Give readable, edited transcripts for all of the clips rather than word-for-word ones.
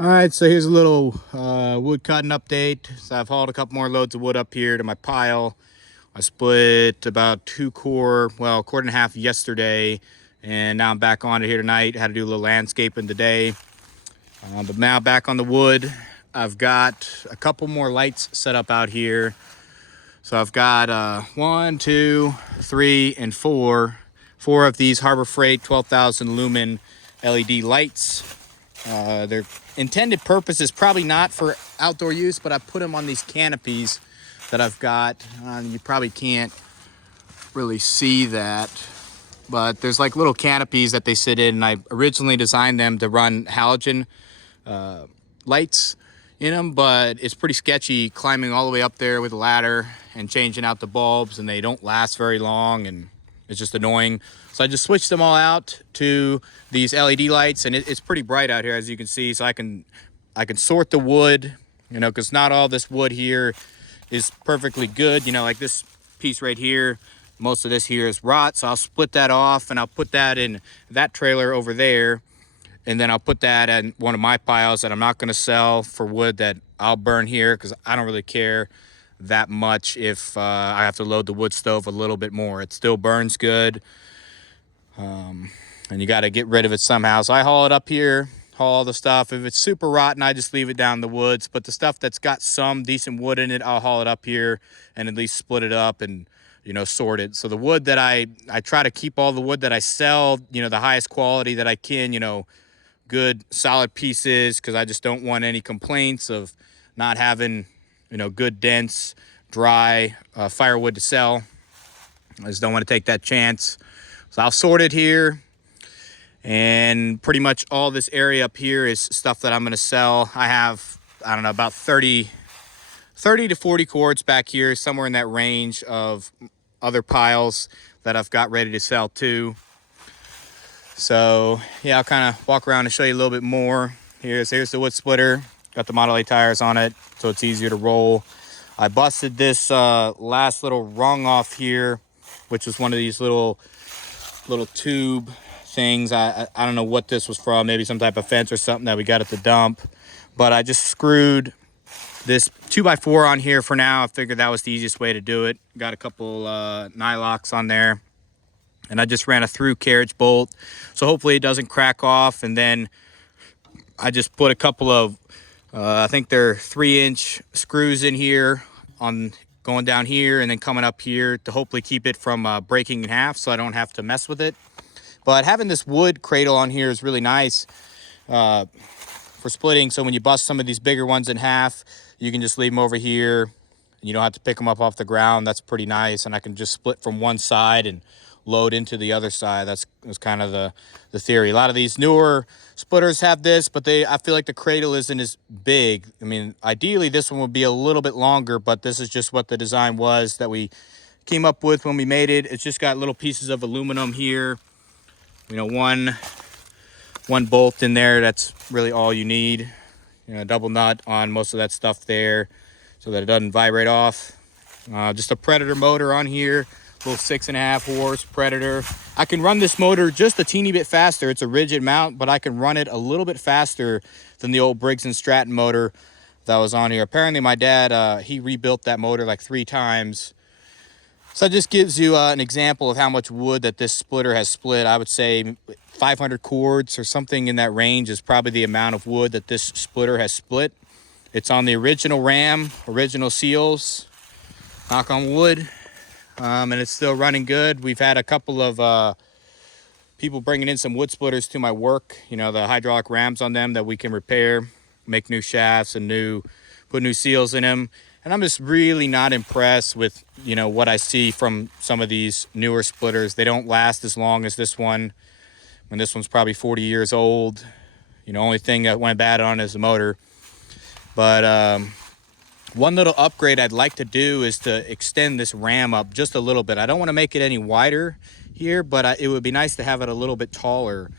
All right, so here's a little wood cutting update. So I've hauled a couple more loads of wood up here to my pile. I split about a cord and a half yesterday, and now I'm back on it here tonight. Had to do a little landscaping today, but now back on the wood. I've got a couple more lights set up out here. So I've got one, two, three, and four of these Harbor Freight 12,000 lumen LED lights. Their intended purpose is probably not for outdoor use, but I put them on these canopies that I've got. You probably can't really see that, but there's like little canopies that they sit in, and I originally designed them to run halogen lights in them, but it's pretty sketchy climbing all the way up there with a ladder and changing out the bulbs, and they don't last very long, and it's just annoying. So I just switched them all out to these LED lights, and it's pretty bright out here, as you can see. So I can sort the wood, because not all this wood here is perfectly good. Like this piece right here, most of this here is rot. So I'll split that off, and I'll put that in that trailer over there, and then I'll put that in one of my piles that I'm not going to sell for wood that I'll burn here, because I don't really care that much if I have to load the wood stove a little bit more. It still burns good, and you got to get rid of it somehow. So I haul it up here, haul all the stuff. If it's super rotten, I just leave it down in the woods, but the stuff that's got some decent wood in it, I'll haul it up here and at least split it up and sort it. So the wood that I try to keep all the wood that I sell, the highest quality that I can, good solid pieces, because I just don't want any complaints of not having good dense dry firewood to sell. I just don't want to take that chance. So I'll sort it here, and pretty much all this area up here is stuff that I'm going to sell. I have, I don't know, about 30 to 40 cords back here, somewhere in that range of other piles that I've got ready to sell too. So yeah, I'll kind of walk around and show you a little bit more. Here's the wood splitter. Got the Model A tires on it, so it's easier to roll. I busted this last little rung off here, which was one of these little tube things. I don't know what this was from, maybe some type of fence or something that we got at the dump. But I just screwed this 2x4 on here for now. I figured that was the easiest way to do it. Got a couple nylocks on there, and I just ran a through carriage bolt, so hopefully it doesn't crack off. And then I just put a couple of I think they're 3-inch screws in here, on going down here and then coming up here, to hopefully keep it from breaking in half, so I don't have to mess with it. But having this wood cradle on here is really nice for splitting. So when you bust some of these bigger ones in half, you can just leave them over here. You don't have to pick them up off the ground. That's pretty nice. And I can just split from one side and load into the other side. That's kind of the theory. A lot of these newer splitters have this, but I feel like the cradle isn't as big. I mean, ideally this one would be a little bit longer, but this is just what the design was that we came up with when we made it. It's just got little pieces of aluminum here, one bolt in there. That's really all you need. Double nut on most of that stuff there, so that it doesn't vibrate off. Just a Predator motor on here, little 6.5 horse Predator. I can run this motor just a teeny bit faster. It's a rigid mount, but I can run it a little bit faster than the old Briggs & Stratton motor that was on here. Apparently my dad, he rebuilt that motor like 3 times. So it just gives you an example of how much wood that this splitter has split. I would say 500 cords or something in that range is probably the amount of wood that this splitter has split. It's on the original ram, original seals, knock on wood, and it's still running good. We've had a couple of people bringing in some wood splitters to my work, the hydraulic rams on them that we can repair, make new shafts and put new seals in them. And I'm just really not impressed with, what I see from some of these newer splitters. They don't last as long as this one. And this one's probably 40 years old. Only thing that went bad on is the motor. But one little upgrade I'd like to do is to extend this ram up just a little bit. I don't want to make it any wider here, but it would be nice to have it a little bit taller,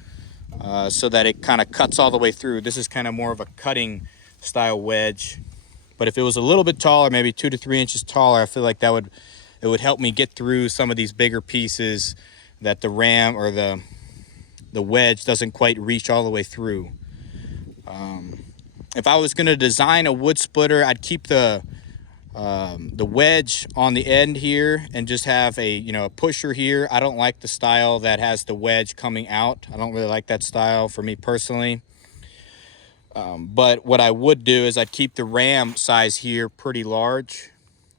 so that it kind of cuts all the way through. This is kind of more of a cutting style wedge. But if it was a little bit taller, maybe 2 to 3 inches taller, I feel like it would help me get through some of these bigger pieces that the ram or the wedge doesn't quite reach all the way through. if I was going to design a wood splitter, I'd keep the wedge on the end here and just have a, a pusher here. I don't like the style that has the wedge coming out. I don't really like that style for me personally. But what I would do is I'd keep the ram size here pretty large.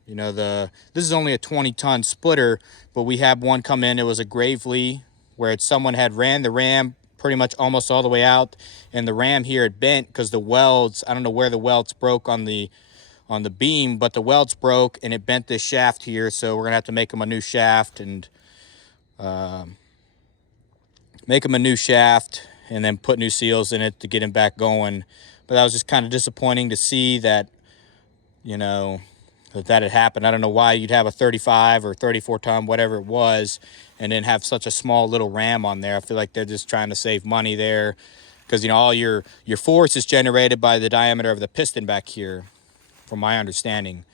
This is only a 20-ton splitter, but we had one come in. It was a Gravely where someone had ran the ram pretty much almost all the way out, and the ram here had bent because the welds, I don't know where the welds broke on the beam, but the welds broke and it bent this shaft here. So we're gonna have to make them a new shaft and then put new seals in it to get him back going. But that was just kind of disappointing to see that, that had happened. I don't know why you'd have a 35 or 34 ton, whatever it was, and then have such a small little ram on there. I feel like they're just trying to save money there because, all your force is generated by the diameter of the piston back here, from my understanding.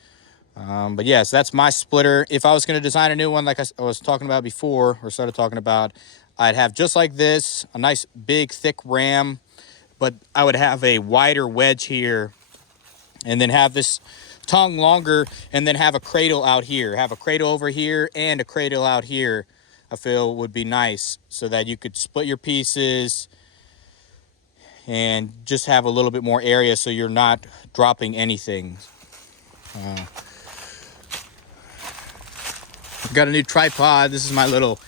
But yeah, so that's my splitter. If I was going to design a new one, like I was talking about before, or started talking about, I'd have just like this, a nice big thick ram, but I would have a wider wedge here and then have this tongue longer and then have a cradle out here, have a cradle over here and a cradle out here. I feel would be nice so that you could split your pieces and just have a little bit more area so you're not dropping anything. Got a new tripod. This is my little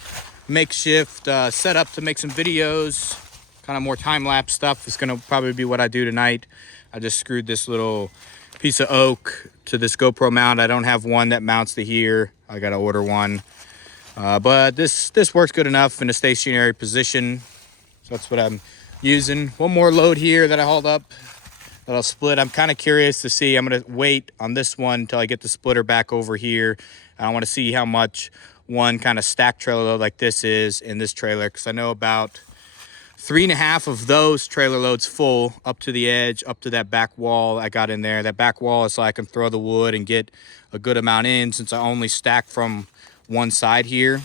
makeshift setup to make some videos, kind of more time-lapse stuff. It's gonna probably be what I do tonight. I just screwed this little piece of oak to this GoPro mount. I don't have one that mounts to here. I gotta order one, but this works good enough in a stationary position, so that's what I'm using. One more load here that I hauled up that I'll split. I'm kind of curious to see. I'm gonna wait on this one until I get the splitter back over here. I want to see how much one kind of stack trailer load like this is in this trailer, because I know about 3.5 of those trailer loads full up to the edge, up to that back wall I got in there. That back wall is so I can throw the wood and get a good amount in, since I only stack from one side here.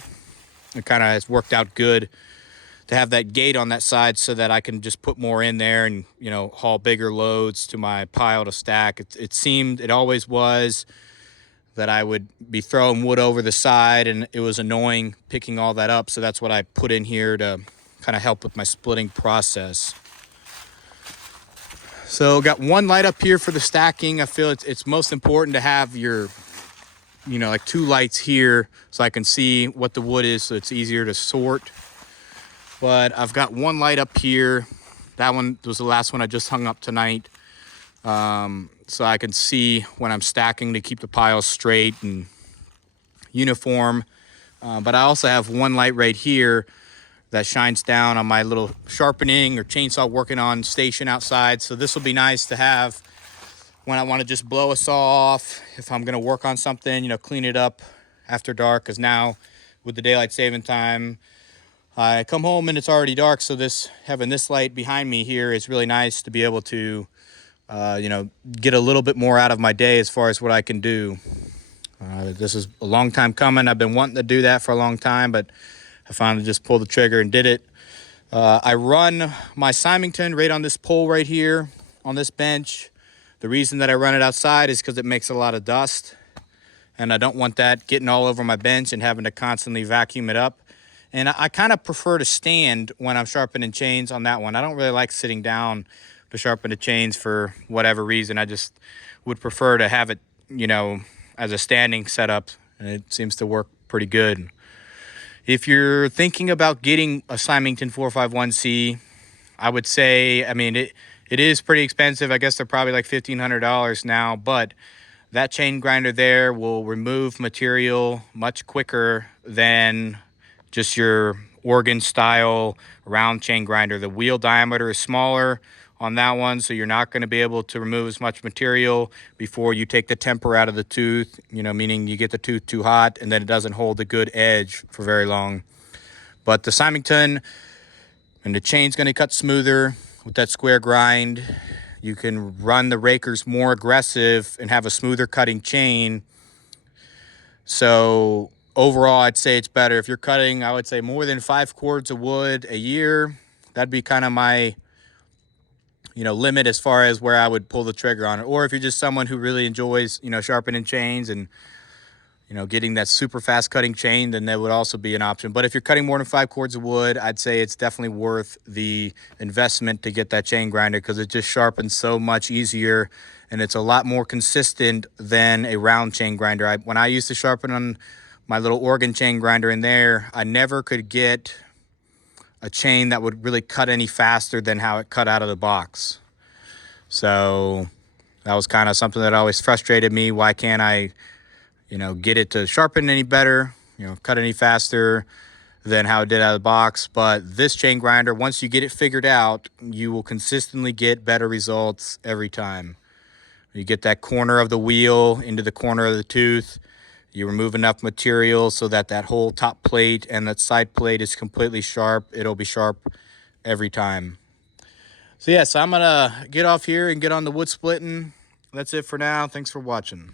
It kind of has worked out good to have that gate on that side so that I can just put more in there and, haul bigger loads to my pile to stack. It always was that I would be throwing wood over the side, and it was annoying picking all that up. So that's what I put in here to kind of help with my splitting process. So got one light up here for the stacking. I feel it's most important to have your, like 2 lights here so I can see what the wood is, so it's easier to sort. But I've got one light up here. That one was the last one I just hung up tonight. So I can see when I'm stacking to keep the piles straight and uniform. But I also have one light right here that shines down on my little sharpening or chainsaw working on station outside. So this will be nice to have when I want to just blow a saw off, if I'm going to work on something, clean it up after dark. Because now with the daylight saving time, I come home and it's already dark. So having this light behind me here is really nice to be able to get a little bit more out of my day as far as what I can do. This is a long time coming. I've been wanting to do that for a long time, but I finally just pulled the trigger and did it. I run my Symington right on this pole right here on this bench. The reason that I run it outside is because it makes a lot of dust, and I don't want that getting all over my bench and having to constantly vacuum it up. And I kind of prefer to stand when I'm sharpening chains on that one. I don't really like sitting down to sharpen the chains for whatever reason. I just would prefer to have it, as a standing setup, and it seems to work pretty good. If you're thinking about getting a Symington 451C, I would say, it is pretty expensive. I guess they're probably like $1,500 now, but that chain grinder there will remove material much quicker than just your organ style round chain grinder. The wheel diameter is smaller on that one, so you're not going to be able to remove as much material before you take the temper out of the tooth, meaning you get the tooth too hot and then it doesn't hold a good edge for very long. But the Symington, and the chain's going to cut smoother with that square grind. You can run the rakers more aggressive and have a smoother cutting chain. So overall, I'd say it's better. If you're cutting, I would say more than 5 cords of wood a year, that'd be kind of my limit as far as where I would pull the trigger on it. Or if you're just someone who really enjoys, sharpening chains and, getting that super fast cutting chain, then that would also be an option. But if you're cutting more than 5 cords of wood, I'd say it's definitely worth the investment to get that chain grinder, because it just sharpens so much easier and it's a lot more consistent than a round chain grinder. When I used to sharpen on my little organ chain grinder in there, I never could get a chain that would really cut any faster than how it cut out of the box. So that was kind of something that always frustrated me. Why can't I get it to sharpen any better, cut any faster than how it did out of the box? But this chain grinder, once you get it figured out, you will consistently get better results every time. You get that corner of the wheel into the corner of the tooth. You remove enough material so that that whole top plate and that side plate is completely sharp. It'll be sharp every time. So yes, I'm gonna get off here and get on the wood splitting. That's it for now. Thanks for watching.